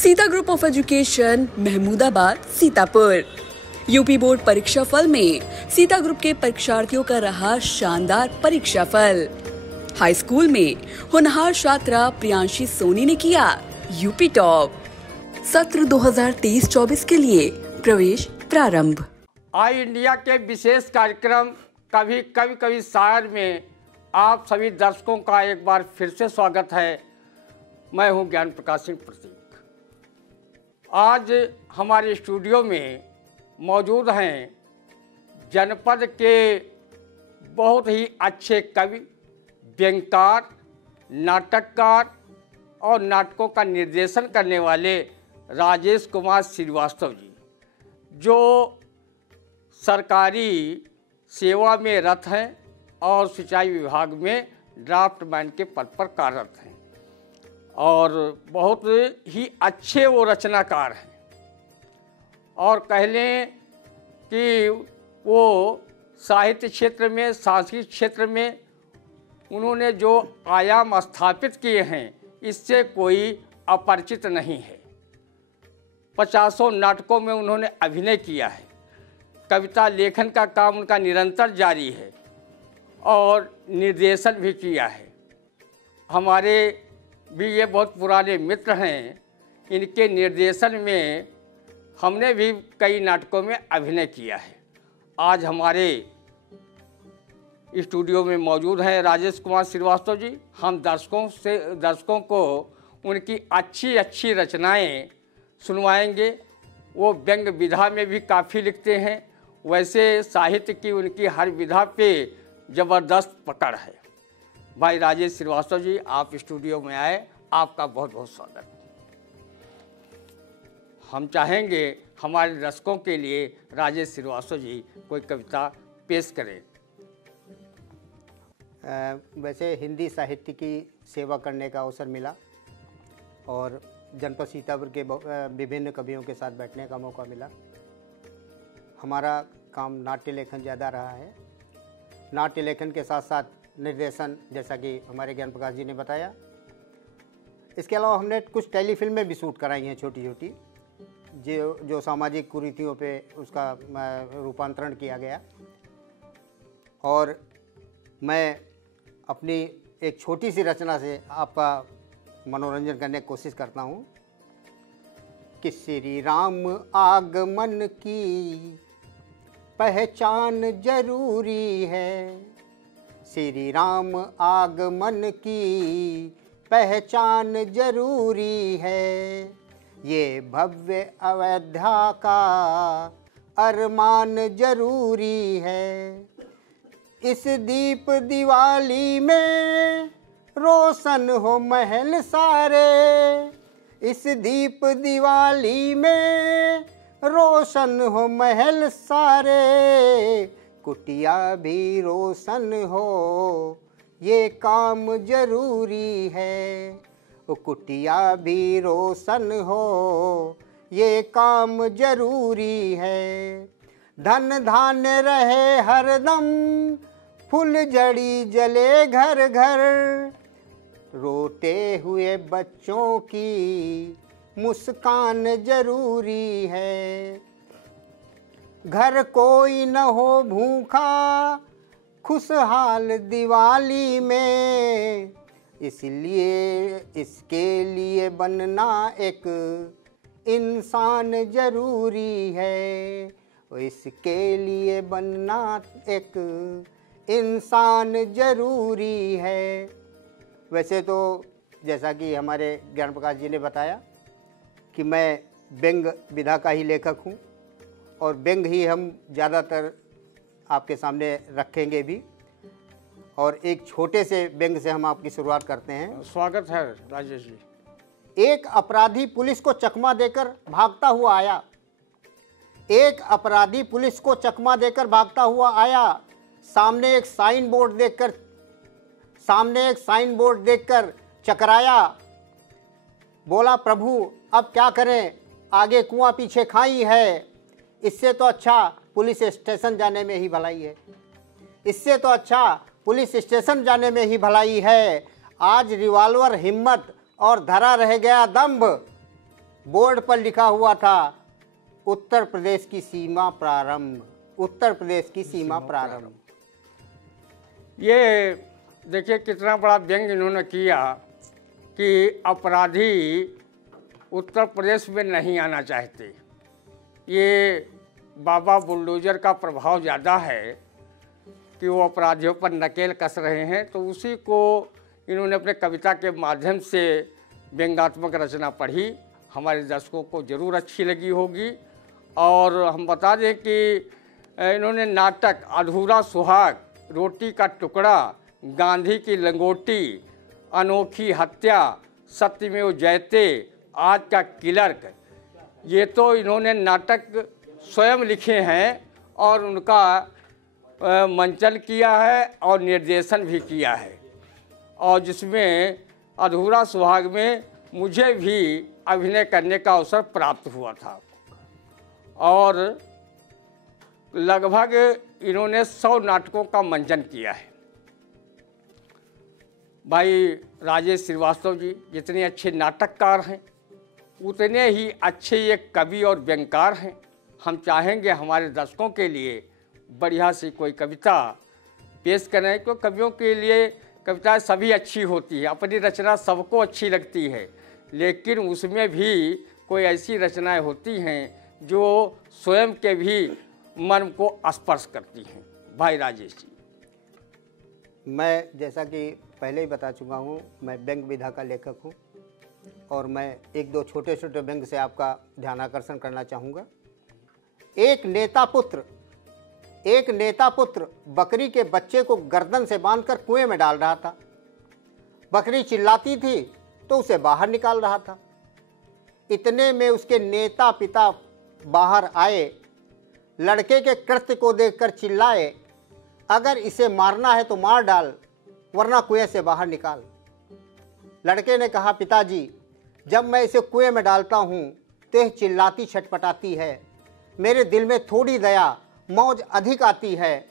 Sita group of education, Mahmudabad, Sitapur. UP board परीक्षा फल में सीता ग्रुप के परीक्षार्थियों का रहा शानदार परीक्षा फल। हाई स्कूल में होनहार छात्रा प्रियांशी सोनी ने किया यूपी टॉप। सत्र 2023-24 के लिए प्रवेश प्रारंभ। आई इंडिया के विशेष कार्यक्रम कभी कभी कभी शायर में आप सभी दर्शकों का एक बार फिर से स्वागत है। मैं हूं ज्ञान प्रकाश सिंह प्रतीक। आज हमारे स्टूडियो में मौजूद हैं जनपद के बहुत ही अच्छे कवि, व्यंगकार, नाटककार और नाटकों का निर्देशन करने वाले राजेश कुमार श्रीवास्तव जी, जो सरकारी सेवा में रत हैं और सिंचाई विभाग में ड्राफ्टमैन के पद पर कार्यरत हैं और बहुत ही अच्छे वो रचनाकार हैं। और कह लें कि वो साहित्य क्षेत्र में, सांस्कृतिक क्षेत्र में उन्होंने जो आयाम स्थापित किए हैं इससे कोई अपरिचित नहीं है। 50 नाटकों में उन्होंने अभिनय किया है। कविता लेखन का काम उनका निरंतर जारी है और निर्देशन भी किया है। हमारे भी ये बहुत पुराने मित्र हैं। इनके निर्देशन में हमने भी कई नाटकों में अभिनय किया है। आज हमारे स्टूडियो में मौजूद हैं राजेश कुमार श्रीवास्तव जी। हम दर्शकों को उनकी अच्छी अच्छी रचनाएं सुनवाएंगे। वो व्यंग विधा में भी काफ़ी लिखते हैं। वैसे साहित्य की उनकी हर विधा पे ज़बरदस्त पकड़ है। भाई राजेश श्रीवास्तव जी, आप स्टूडियो में आए, आपका बहुत बहुत स्वागत। हम चाहेंगे हमारे दर्शकों के लिए राजेश श्रीवास्तव जी कोई कविता पेश करें। वैसे हिंदी साहित्य की सेवा करने का अवसर मिला और जनपद सीतापुर के विभिन्न कवियों के साथ बैठने का मौका मिला। हमारा काम नाट्य लेखन ज़्यादा रहा है। नाट्य लेखन के साथ साथ निर्देशन, जैसा कि हमारे ज्ञान प्रकाश जी ने बताया। इसके अलावा हमने कुछ टेलीफिल्में भी शूट कराई हैं, छोटी छोटी, जो सामाजिक कुरीतियों पे उसका रूपांतरण किया गया। और मैं अपनी एक छोटी सी रचना से आपका मनोरंजन करने की कोशिश करता हूँ कि श्री राम आगमन की पहचान जरूरी है। श्री राम आगमन की पहचान जरूरी है। ये भव्य अयोध्या का अरमान जरूरी है। इस दीप दिवाली में रोशन हो महल सारे। इस दीप दिवाली में रोशन हो महल सारे। कुटिया भी रोशन हो ये काम जरूरी है। वो कुटिया भी रोशन हो ये काम जरूरी है। धन धान्य रहे हरदम, फूल जड़ी जले घर घर। रोते हुए बच्चों की मुस्कान जरूरी है। घर कोई न हो भूखा खुशहाल दिवाली में। इसलिए इसके लिए बनना एक इंसान जरूरी है। इसके लिए बनना एक इंसान जरूरी है। वैसे तो जैसा कि हमारे ज्ञान प्रकाश जी ने बताया कि मैं व्यंग विधा का ही लेखक हूँ और व्यंग ही हम ज़्यादातर आपके सामने रखेंगे भी। और एक छोटे से व्यंग से हम आपकी शुरुआत करते हैं। स्वागत है राजेश जी। एक अपराधी पुलिस को चकमा देकर भागता हुआ आया। एक अपराधी पुलिस को चकमा देकर भागता हुआ आया। सामने एक साइन बोर्ड देखकर चकराया। बोला, प्रभु अब क्या करें, आगे कुआं पीछे खाई है। इससे तो अच्छा पुलिस स्टेशन जाने में ही भलाई है। इससे तो अच्छा पुलिस स्टेशन जाने में ही भलाई है। आज रिवॉल्वर हिम्मत और धरा रह गया दम्भ। बोर्ड पर लिखा हुआ था उत्तर प्रदेश की सीमा प्रारंभ, उत्तर प्रदेश की सीमा प्रारंभ। ये देखिए कितना बड़ा व्यंग इन्होंने किया कि अपराधी उत्तर प्रदेश में नहीं आना चाहते। ये बाबा बुलडोजर का प्रभाव ज़्यादा है कि वो अपराधियों पर नकेल कस रहे हैं, तो उसी को इन्होंने अपने कविता के माध्यम से व्यंग्यात्मक रचना पढ़ी। हमारे दर्शकों को ज़रूर अच्छी लगी होगी। और हम बता दें कि इन्होंने नाटक अधूरा सुहाग, रोटी का टुकड़ा, गांधी की लंगोटी, अनोखी हत्या, सत्यमेव जयते, आज का क्लर्क, ये तो इन्होंने नाटक स्वयं लिखे हैं और उनका मंचन किया है और निर्देशन भी किया है। और जिसमें अधूरा सुहाग में मुझे भी अभिनय करने का अवसर प्राप्त हुआ था। और लगभग इन्होंने 100 नाटकों का मंचन किया है। भाई राजेश श्रीवास्तव जी जितने अच्छे नाटककार हैं उतने ही अच्छे ये कवि और व्यंग्यकार हैं। हम चाहेंगे हमारे दर्शकों के लिए बढ़िया सी कोई कविता पेश करें, क्योंकि कवियों के लिए कविताएं सभी अच्छी होती है, अपनी रचना सबको अच्छी लगती है, लेकिन उसमें भी कोई ऐसी रचनाएं होती हैं जो स्वयं के भी मन को स्पर्श करती हैं। भाई राजेश जी। मैं जैसा कि पहले ही बता चुका हूँ, मैं व्यंग्य विधा का लेखक हूँ और मैं एक दो छोटे छोटे व्यंग्य से आपका ध्यानाकर्षण करना चाहूँगा। एक नेता पुत्र बकरी के बच्चे को गर्दन से बांधकर कुएं में डाल रहा था। बकरी चिल्लाती थी तो उसे बाहर निकाल रहा था। इतने में उसके नेता पिता बाहर आए, लड़के के कृत्य को देखकर चिल्लाए, अगर इसे मारना है तो मार डाल, वरना कुएं से बाहर निकाल। लड़के ने कहा, पिताजी, जब मैं इसे कुएं में डालता हूँ तो यह चिल्लाती छटपटाती है, मेरे दिल में थोड़ी दया मौज अधिक आती है।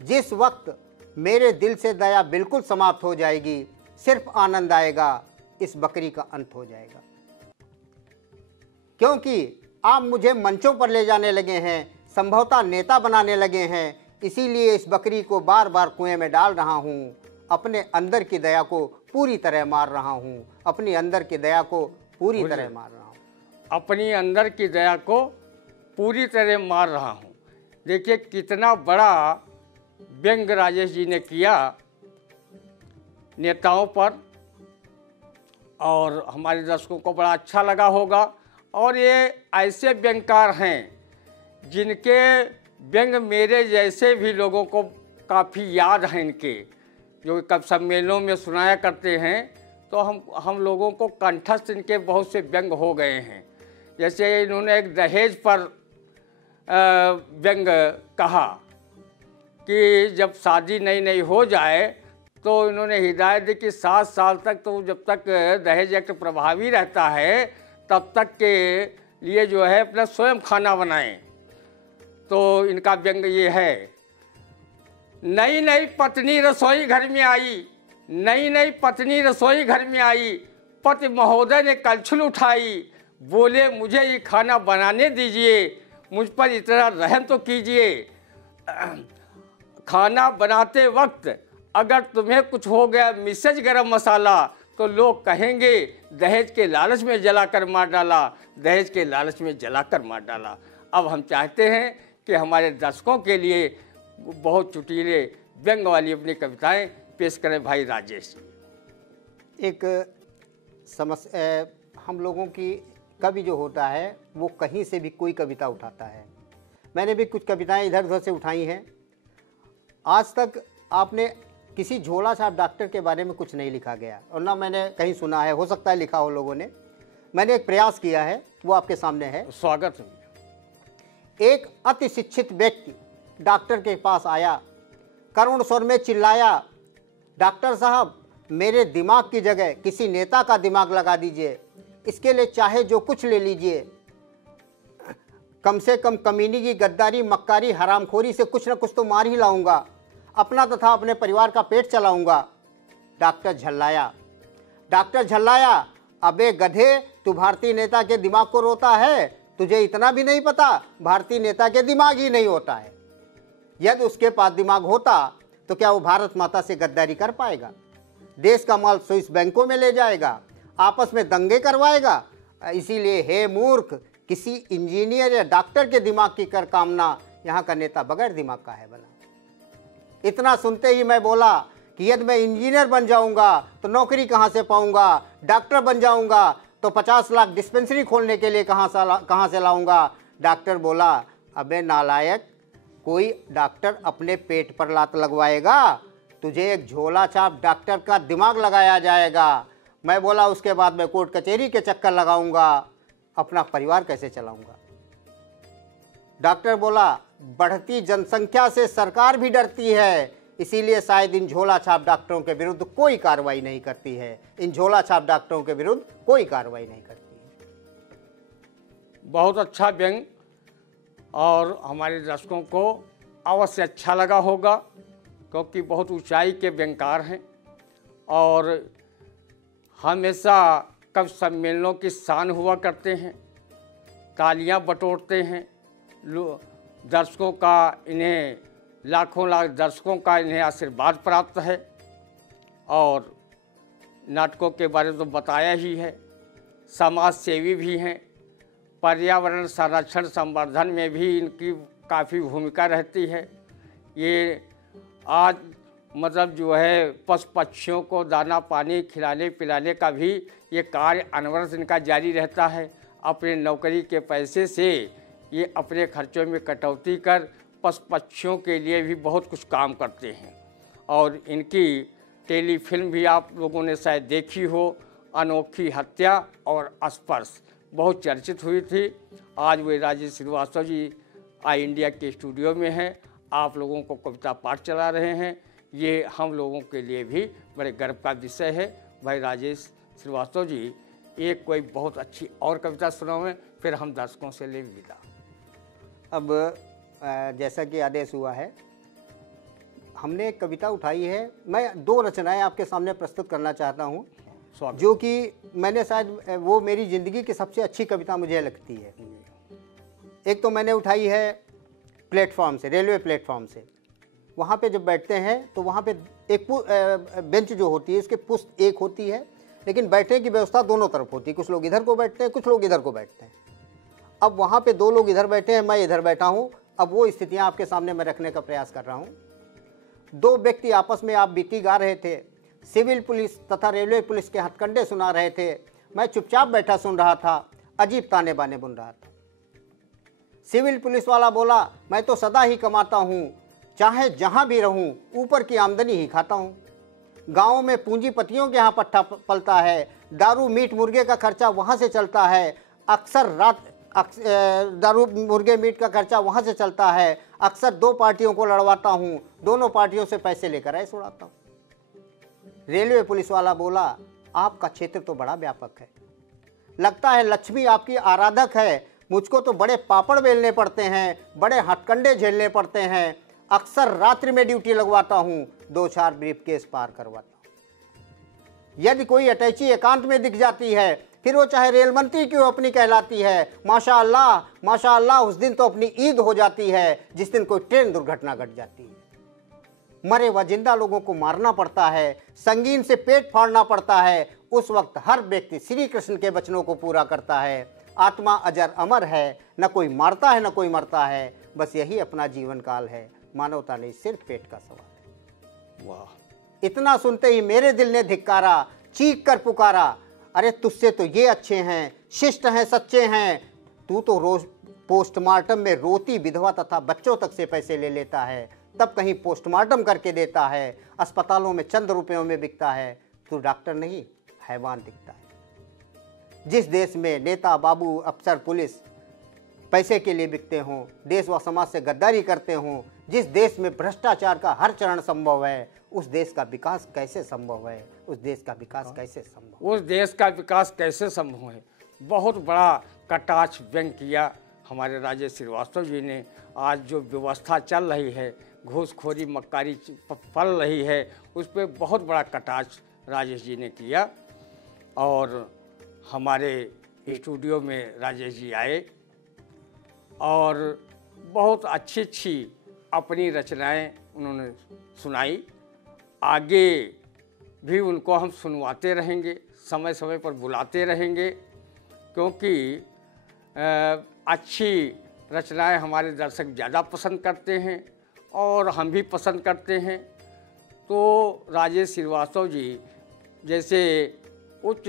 जिस वक्त मेरे दिल से दया बिल्कुल समाप्त हो जाएगी, सिर्फ आनंद आएगा, इस बकरी का अंत हो जाएगा। क्योंकि आप मुझे मंचों पर ले जाने लगे हैं, संभवतः नेता बनाने लगे हैं, इसीलिए इस बकरी को बार बार कुएं में डाल रहा हूँ। अपने अंदर की दया को पूरी तरह मार रहा हूँ, अपनी अंदर की दया को पूरी तरह मार रहा हूँ, अपनी अंदर की दया को पूरी तरह मार रहा हूँ। देखिए कितना बड़ा व्यंग्य राजेश जी ने किया नेताओं पर, और हमारे दर्शकों को बड़ा अच्छा लगा होगा। और ये ऐसे व्यंग्यकार हैं जिनके व्यंग्य मेरे जैसे भी लोगों को काफ़ी याद हैं, इनके जो कब सम्मेलनों में सुनाया करते हैं, तो हम लोगों को कंठस्थ इनके बहुत से व्यंग्य हो गए हैं। जैसे इन्होंने एक दहेज पर व्यंग्य कहा कि जब शादी नई नई हो जाए तो इन्होंने हिदायत दी कि 7 साल तक, तो जब तक दहेज एक्ट प्रभावी रहता है तब तक के लिए जो है अपना स्वयं खाना बनाएं। तो इनका व्यंग्य ये है, नई नई पत्नी रसोई घर में आई, नई नई पत्नी रसोई घर में आई, पति महोदय ने कलछुल उठाई, बोले मुझे ये खाना बनाने दीजिए, मुझ पर इतना रहम तो कीजिए। खाना बनाते वक्त अगर तुम्हें कुछ हो गया मिसेज गरम मसाला, तो लोग कहेंगे दहेज के लालच में जलाकर मार डाला, दहेज के लालच में जलाकर मार डाला। अब हम चाहते हैं कि हमारे दर्शकों के लिए बहुत चुटीले व्यंग वाली अपनी कविताएं पेश करें भाई राजेश। एक समस्या, हम लोगों की कवि जो होता है वो कहीं से भी कोई कविता उठाता है। मैंने भी कुछ कविताएं इधर उधर से उठाई हैं। आज तक आपने किसी झोला छाप डॉक्टर के बारे में कुछ नहीं लिखा गया, और ना मैंने कहीं सुना है, हो सकता है लिखा हो लोगों ने। मैंने एक प्रयास किया है, वो आपके सामने है। स्वागत है। एक अति शिक्षित व्यक्ति डॉक्टर के पास आया, करुण स्वर में चिल्लाया, डॉक्टर साहब, मेरे दिमाग की जगह किसी नेता का दिमाग लगा दीजिए, इसके लिए चाहे जो कुछ ले लीजिए, कम से कम कमीनी की गद्दारी, मक्कारी, हरामखोरी से कुछ न कुछ तो मार ही लाऊंगा, अपना तथा अपने परिवार का पेट चलाऊंगा। डॉक्टर झल्लाया, अबे गधे, तू भारतीय नेता के दिमाग को रोता है, तुझे इतना भी नहीं पता भारतीय नेता के दिमाग ही नहीं होता है। यदि उसके पास दिमाग होता तो क्या वो भारत माता से गद्दारी कर पाएगा? देश का माल स्विस बैंकों में ले जाएगा, आपस में दंगे करवाएगा। इसीलिए हे मूर्ख, किसी इंजीनियर या डॉक्टर के दिमाग की कर कामना, यहाँ का नेता बगैर दिमाग का है भला। इतना सुनते ही मैं बोला कि यदि मैं इंजीनियर बन जाऊंगा तो नौकरी कहाँ से पाऊंगा, डॉक्टर बन जाऊंगा तो 50 लाख डिस्पेंसरी खोलने के लिए कहाँ से लाऊंगा। डॉक्टर बोला, अबे नालायक, कोई डॉक्टर अपने पेट पर लात लगवाएगा? तुझे एक झोला छाप डॉक्टर का दिमाग लगाया जाएगा। मैं बोला उसके बाद मैं कोर्ट कचहरी के चक्कर लगाऊंगा, अपना परिवार कैसे चलाऊंगा? डॉक्टर बोला, बढ़ती जनसंख्या से सरकार भी डरती है, इसीलिए शायद इन झोला छाप डॉक्टरों के विरुद्ध कोई कार्रवाई नहीं करती है। इन झोला छाप डॉक्टरों के विरुद्ध कोई कार्रवाई नहीं करती है। बहुत अच्छा व्यंग, और हमारे दर्शकों को अवश्य अच्छा लगा होगा, क्योंकि बहुत ऊंचाई के व्यंगकार हैं और हमेशा कवि सम्मेलनों की शान हुआ करते हैं, तालियां बटोरते हैं। दर्शकों का इन्हें लाखों लाख दर्शकों का इन्हें आशीर्वाद प्राप्त है। और नाटकों के बारे में तो बताया ही है, समाज सेवी भी हैं, पर्यावरण संरक्षण संवर्धन में भी इनकी काफ़ी भूमिका रहती है। ये आज मतलब जो है पशु पक्षियों को दाना पानी खिलाने पिलाने का भी ये कार्य अनवरत इनका जारी रहता है। अपने नौकरी के पैसे से ये अपने खर्चों में कटौती कर पशु पक्षियों के लिए भी बहुत कुछ काम करते हैं। और इनकी टेलीफिल्म भी आप लोगों ने शायद देखी हो, अनोखी हत्या और स्पर्श, बहुत चर्चित हुई थी। आज वे राजेश श्रीवास्तव जी आई इंडिया के स्टूडियो में हैं, आप लोगों को कविता पाठ चला रहे हैं। ये हम लोगों के लिए भी बड़े गर्व का विषय है। भाई राजेश श्रीवास्तव जी, एक कोई बहुत अच्छी और कविता सुनाओ, फिर हम दर्शकों से ले विदा। अब जैसा कि आदेश हुआ है, हमने एक कविता उठाई है। मैं 2 रचनाएं आपके सामने प्रस्तुत करना चाहता हूं, जो कि मैंने शायद वो मेरी ज़िंदगी की सबसे अच्छी कविता मुझे लगती है। एक तो मैंने उठाई है प्लेटफॉर्म से, रेलवे प्लेटफॉर्म से। वहाँ पे जब बैठते हैं तो वहाँ पे एक बेंच जो होती है उसके पुश्त एक होती है, लेकिन बैठने की व्यवस्था दोनों तरफ होती है। कुछ लोग इधर को बैठते हैं, कुछ लोग इधर को बैठते हैं। अब वहाँ पे 2 लोग इधर बैठे हैं, मैं इधर बैठा हूँ। अब वो स्थितियाँ आपके सामने मैं रखने का प्रयास कर रहा हूँ। 2 व्यक्ति आपस में आप बीती गा रहे थे, सिविल पुलिस तथा रेलवे पुलिस के हथकंडे सुना रहे थे। मैं चुपचाप बैठा सुन रहा था, अजीब ताने बाने बुन रहा था। सिविल पुलिस वाला बोला, मैं तो सदा ही कमाता हूँ, चाहे जहाँ भी रहूँ ऊपर की आमदनी ही खाता हूँ। गाँव में पूंजीपतियों के यहाँ पट्टा पलता है, दारू मीट मुर्गे का खर्चा वहाँ से चलता है। दारू मुर्गे मीट का खर्चा वहाँ से चलता है। अक्सर 2 पार्टियों को लड़वाता हूँ, दोनों पार्टियों से पैसे लेकर ऐसे उड़ाता हूँ। रेलवे पुलिस वाला बोला, आपका क्षेत्र तो बड़ा व्यापक है, लगता है लक्ष्मी आपकी आराधक है। मुझको तो बड़े पापड़ बेलने पड़ते हैं, बड़े हथकंडे झेलने पड़ते हैं। अक्सर रात्रि में ड्यूटी लगवाता हूँ, 2-4 ब्रीफकेस पार करवाता हूँ। यदि कोई अटैची एकांत में दिख जाती है, फिर वो चाहे रेल मंत्री क्यों अपनी कहलाती है, माशाअल्लाह माशाअल्लाह उस दिन तो अपनी ईद हो जाती है जिस दिन कोई ट्रेन दुर्घटना घट जाती है। मरे व जिंदा लोगों को मारना पड़ता है, संगीन से पेट फाड़ना पड़ता है। उस वक्त हर व्यक्ति श्री कृष्ण के वचनों को पूरा करता है। आत्मा अजर अमर है, न कोई मारता है न कोई मरता है, बस यही अपना जीवन काल है। मानवता नहीं सिर्फ पेट का सवाल है। वाह! इतना सुनते ही मेरे दिल ने धिक्कारा, चीख कर पुकारा, अरे तुझसे तो ये अच्छे हैं, शिष्ट हैं, सच्चे हैं। तू तो रोज पोस्टमार्टम में रोती विधवा तथा बच्चों तक से पैसे ले लेता है, तब कहीं पोस्टमार्टम करके देता है। अस्पतालों में चंद रुपयों में बिकता है। तू डॉक्टर नहीं, हैवान दिखता है। जिस देश में नेता, बाबू, अफसर, पुलिस पैसे के लिए बिकते हों, देश व समाज से गद्दारी करते हों, जिस देश में भ्रष्टाचार का हर चरण संभव है, उस देश का विकास कैसे संभव है? उस देश का विकास कैसे संभव? उस देश का विकास कैसे संभव है? बहुत बड़ा कटाक्ष व्यंग किया हमारे राजेश श्रीवास्तव जी ने। आज जो व्यवस्था चल रही है, घूसखोरी मक्कारी फल रही है, उस पर बहुत बड़ा कटाक्ष राजेश जी ने किया। और हमारे स्टूडियो में राजेश जी आए और बहुत अच्छी अच्छी अपनी रचनाएं उन्होंने सुनाई। आगे भी उनको हम सुनवाते रहेंगे, समय समय पर बुलाते रहेंगे, क्योंकि अच्छी रचनाएं हमारे दर्शक ज़्यादा पसंद करते हैं और हम भी पसंद करते हैं। तो राजेश श्रीवास्तव जी जैसे उच्च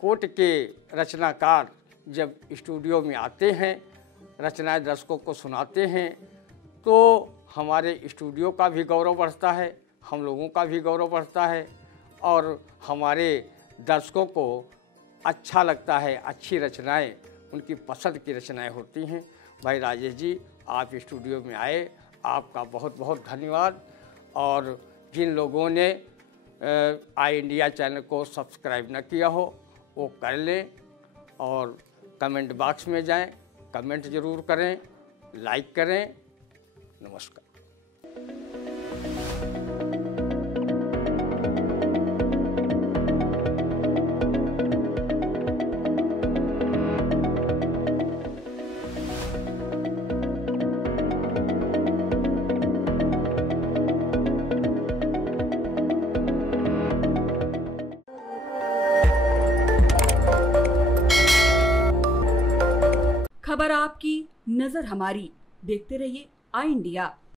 कोटि के रचनाकार जब स्टूडियो में आते हैं, रचनाएं दर्शकों को सुनाते हैं, तो हमारे स्टूडियो का भी गौरव बढ़ता है, हम लोगों का भी गौरव बढ़ता है और हमारे दर्शकों को अच्छा लगता है। अच्छी रचनाएं उनकी पसंद की रचनाएं होती हैं। भाई राजेश जी, आप स्टूडियो में आए, आपका बहुत बहुत धन्यवाद। और जिन लोगों ने आई इंडिया चैनल को सब्सक्राइब न किया हो वो कर लें और कमेंट बॉक्स में जाएं, कमेंट ज़रूर करें, लाइक करें। नमस्कार। खबर आपकी, नजर हमारी। देखते रहिए आई इंडिया।